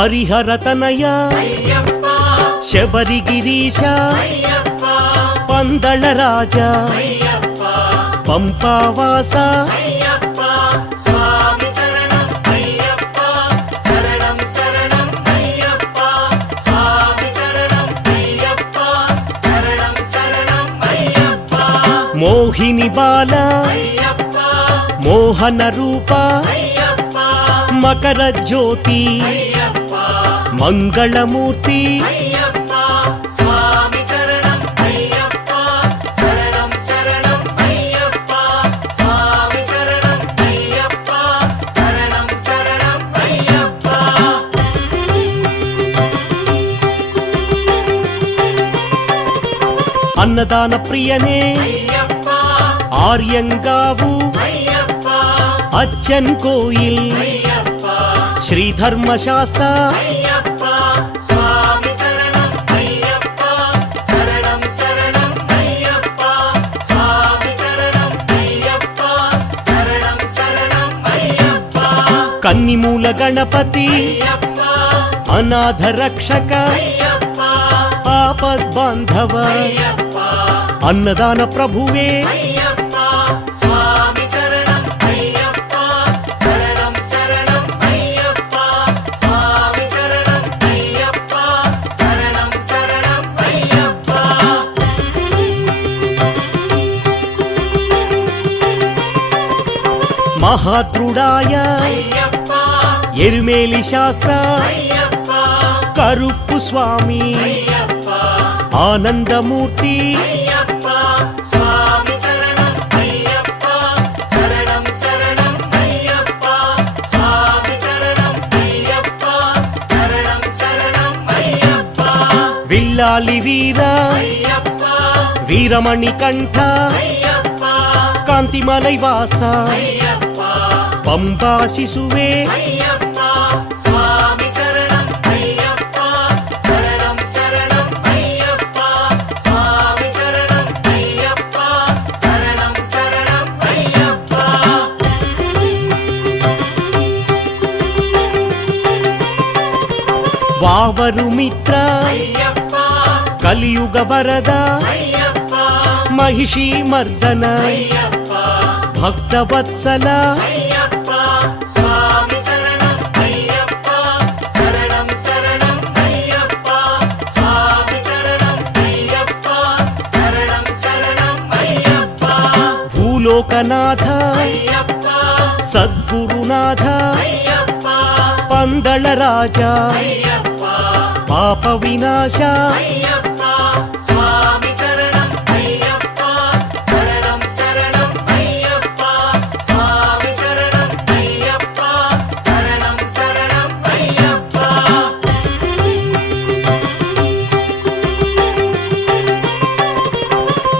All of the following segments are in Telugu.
హరిహరతనయ శబరిగిరీశ పందళ రాజా పంపావాస మోహిని బాల మోహన రూప మకర జ్యోతి మంగళమూర్తి అన్నదాన ప్రియనే ఆర్యంగావు అచ్చన్ కోయిల్ శ్రీ ధర్మశాస్త్ర కన్నిమూల గణపతి అనాథ రక్షక ఆపద్ బాంధవ అన్నదాన ప్రభువే మహాత్రుడాయ ఎరుమేలి శాస్త్ర కరుప్పు స్వామి ఆనందమూర్తి విల్లాలి వీర వీరమణి కంఠ కాంతిమలై వాస పంబా శిశువే వావరు మిత్ర కలియుగ వరద మహిషీ మర్దన భక్తవత్సల భూలోకనాథ సద్గురునాథ పందళ రాజా పాప వినాశ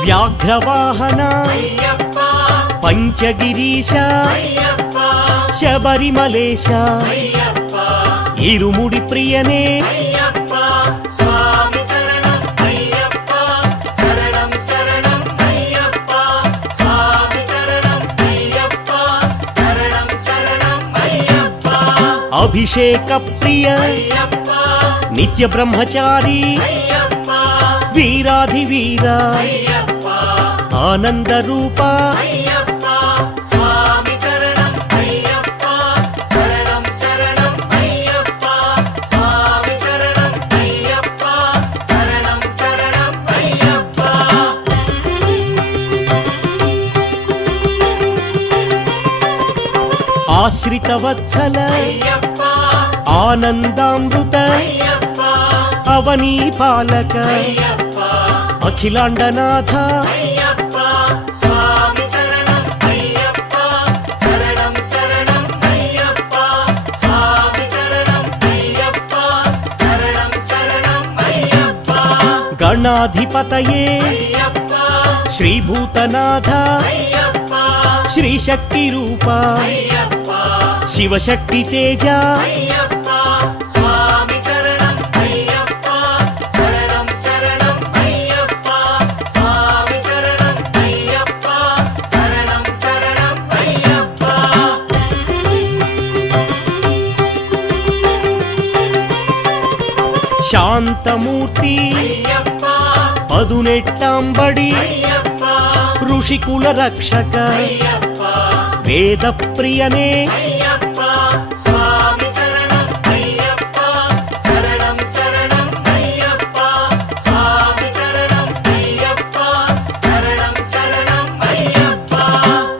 వ్యాఘ్రవాహన పంచగిరీశ శబరిమలేశ ఇరుముడి ప్రియనే అభిషేక ప్రియ నిత్య బ్రహ్మచారి వీరాధివీర ఆనంద రూప ఆశ్రిత వత్సల ఆనందామృత అవనీ పాలక అఖిలాండనాథ గణాధిపతయే శ్రీభూతనాథ శ్రీశక్తి రూప శివశక్తి తేజ అమృతమూర్తి పదునెట్టాంబడి ఋషికుల రక్షక వేద ప్రియనే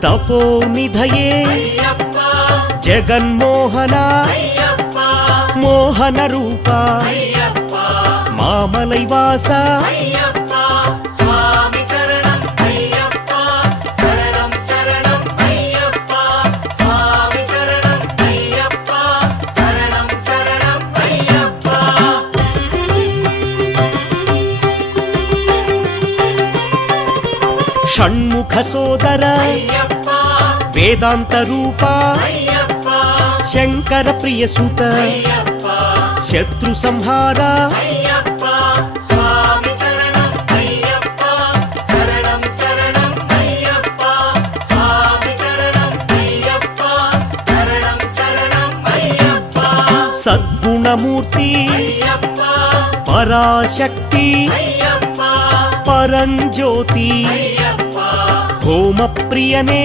తపోనిధయే జగన్మోహన మోహన రూప మామలైవాస షణ్ముఖ సోదర వేదాంత రూప శంకర ప్రియసుత శత్రు సంహార సద్గుణమూర్తి పరాశక్తి పరంజ్యోతి హోమ ప్రియనే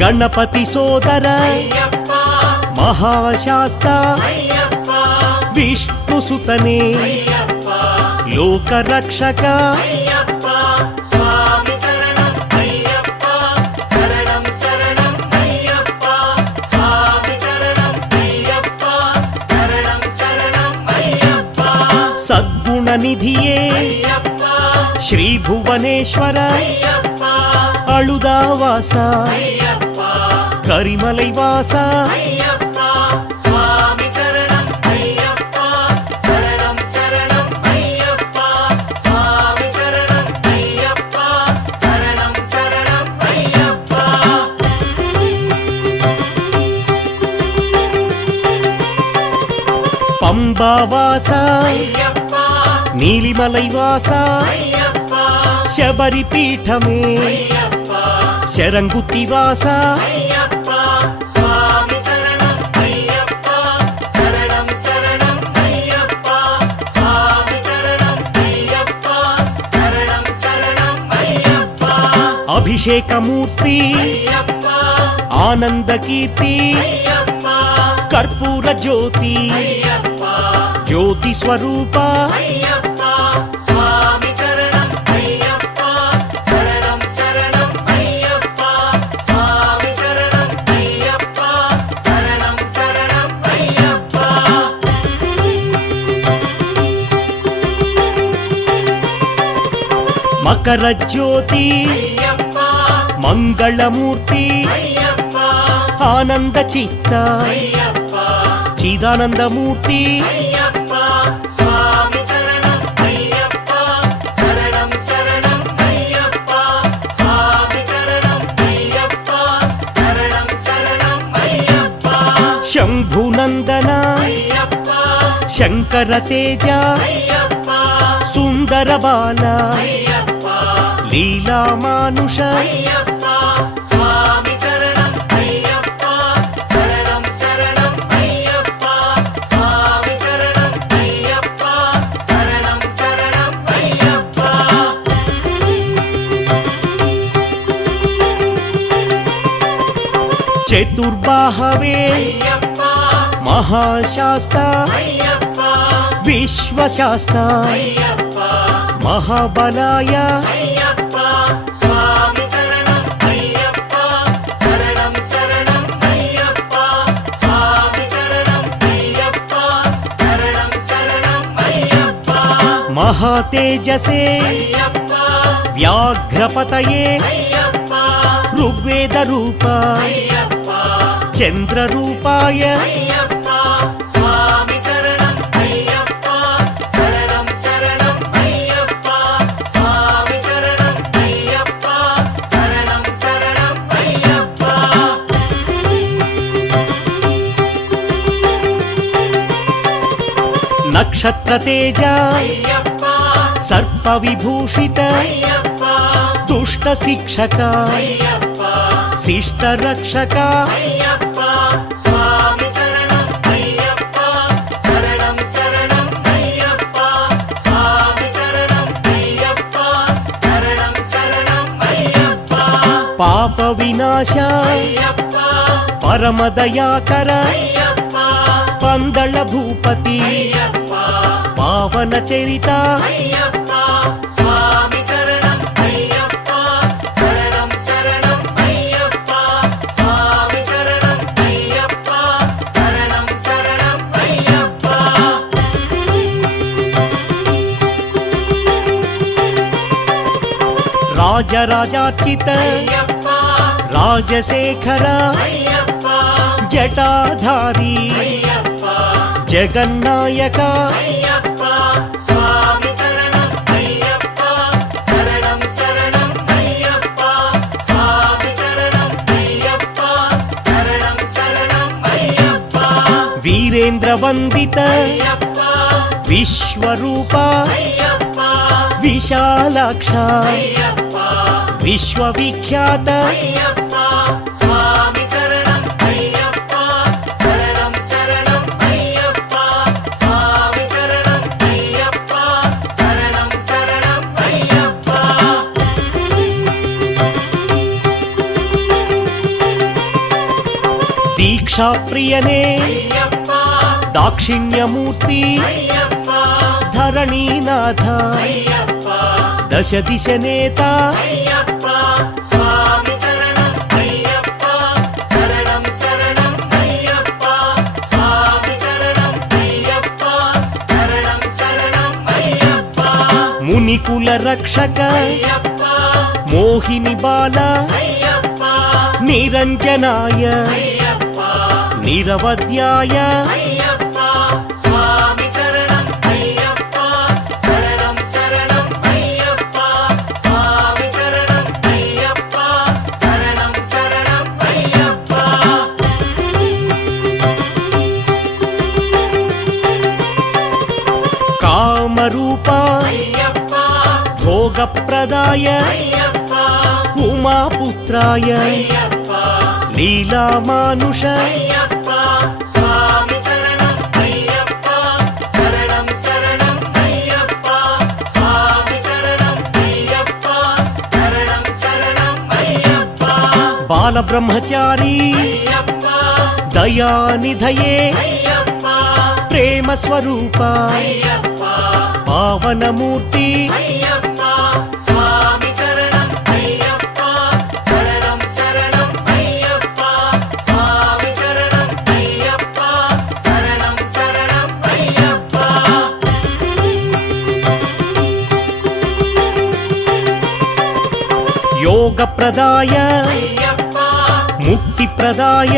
గణపతి సోదర మహాశాస్త విష్ణుసుతనే లోకరక్షక సద్గుణనిధియే శ్రీ భువనేశ్వర అళుదావాస కరిమలైవాస పంబావాస నీలిమలైవాస శబరిపీఠమే శరంగుత్తివాస అభిషేకమూర్తి ఆనందకీర్తి కర్పూర జ్యోతి జ్యోతి స్వరూప మకర జ్యోతి మంగళమూర్తి ఆనంద చిత్త చిదానందమూర్తి శంభునందన శంకర తేజ సుందర బాల లీలా మానుష చతుర్బాహవే మహాశాస్త విశ్వశాస్త మహాబలాయ మహాతేజసే వ్యాఘ్రపతయే ఋగ్వేద రూప చంద్ర రూపాయ నక్షత్ర తేజ సర్ప విభూషిత దుష్ట శిక్షక శిష్ట రక్షక పాప వినాశ పరమ దయాకర పందళ భూపతి పావన చరిత రాజరాజార్చిత రాజశేఖర జటాధారి జగన్నాయక వీరేంద్ర వందిత విశ్వరూప విశాలాక్ష విశ్వవిఖ్యాత దీక్షా ప్రియనే దాక్షిణ్యమూర్తి ధరణీనాథ దశ దిశ నేత మునికుల రక్షక మోహిని బాల నిరంజనాయ నిరవధ్యాయ కామరూప భోగప్రదాయ ఉమాపుత్రాయ లీలామానుష బాలబ్రహ్మచారి దయానిధయే ప్రేమ స్వరూప పావనమూర్తి యోగప్రదాయ ముక్తిప్రదాయ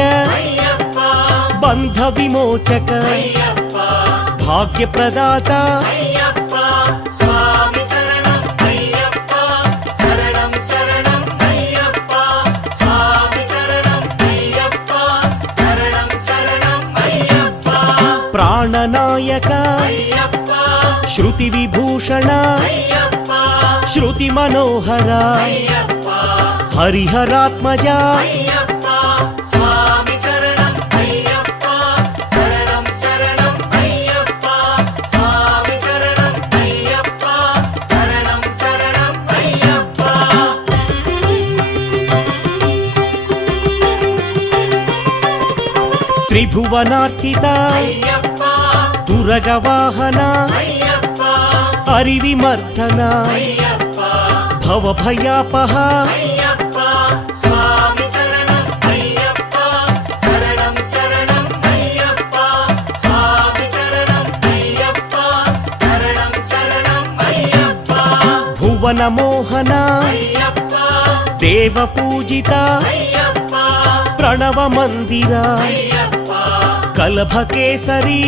బంధ విమోచక భాగ్యప్రదాత ప్రాణనాయక శ్రుతి విభూషణ శ్రుతి మనోహర హరిహరాత్మజ త్రిభువనార్చిత దురగవాహన హరివిమర్దన భవభయాపహ భువనమోహన దేవపూజిత ప్రణవ మందిర కలభకేసరి